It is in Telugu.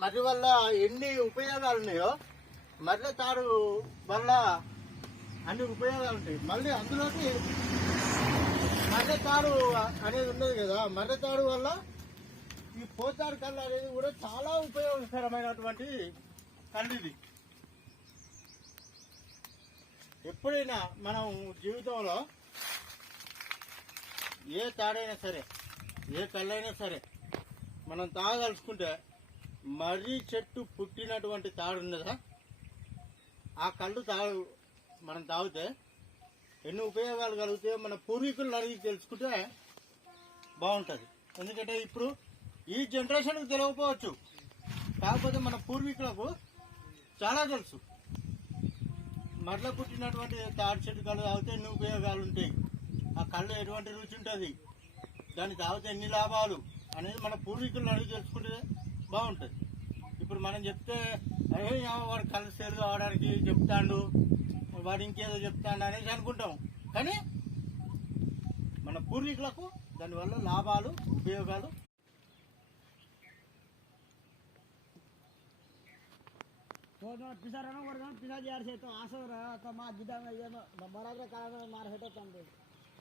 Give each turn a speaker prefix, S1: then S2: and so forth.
S1: మర్రి వల్ల ఎన్ని ఉపయోగాలు ఉన్నాయో మర్రి తాడు వల్ల అన్ని ఉపయోగాలు ఉంటాయి మళ్ళీ అందులోకి మర్రి తాడు అనేది ఉన్నది కదా మర్రి తాడు వల్ల ఈ పోతాడు కళ్ళు అనేది కూడా చాలా ఉపయోగకరమైనటువంటి కళ్ళు ఇది. ఎప్పుడైనా మనం జీవితంలో ఏ తాడైనా సరే ఏ కళ్ళైనా సరే మనం తాగదలుచుకుంటే మర్రి చెట్టు పుట్టినటువంటి తాడు ఉన్నదా ఆ కళ్ళు తాడు మనం తాగితే ఎన్ని ఉపయోగాలు కలుగుతాయో మన పూర్వీకులను అడిగి తెలుసుకుంటే బాగుంటుంది. ఎందుకంటే ఇప్పుడు ఈ జనరేషన్కి తెలియకపోవచ్చు. కాకపోతే మన పూర్వీకులకు చాలా తెలుసు. మరల పుట్టినటువంటి తాడి చెట్టు కళ్ళు తాగితే ఎన్ని ఉపయోగాలు ఉంటాయి. ఆ కళ్ళు ఎటువంటి రుచి ఉంటుంది? దాన్ని తాగితే ఎన్ని లాభాలు? అనేది మన పూర్వీకులను అడిగి తెలుసుకుంటే బాగుంటుంది. ఇప్పుడు మనం చెప్తే అయ్యో వాడు కలసేరు ఆడడానికి చెప్తాడు వాడు ఇంకేదో చెప్తాడు అనేసి అనుకుంటాం. కానీ మన పూర్వీకులకు దానివల్ల లాభాలు ఉపయోగాలు
S2: పిసారనో కొడదాం పిసా చేయాల్సి అయితే ఆశ మా బరాబర కాలంలో కాలం మారేటట్టు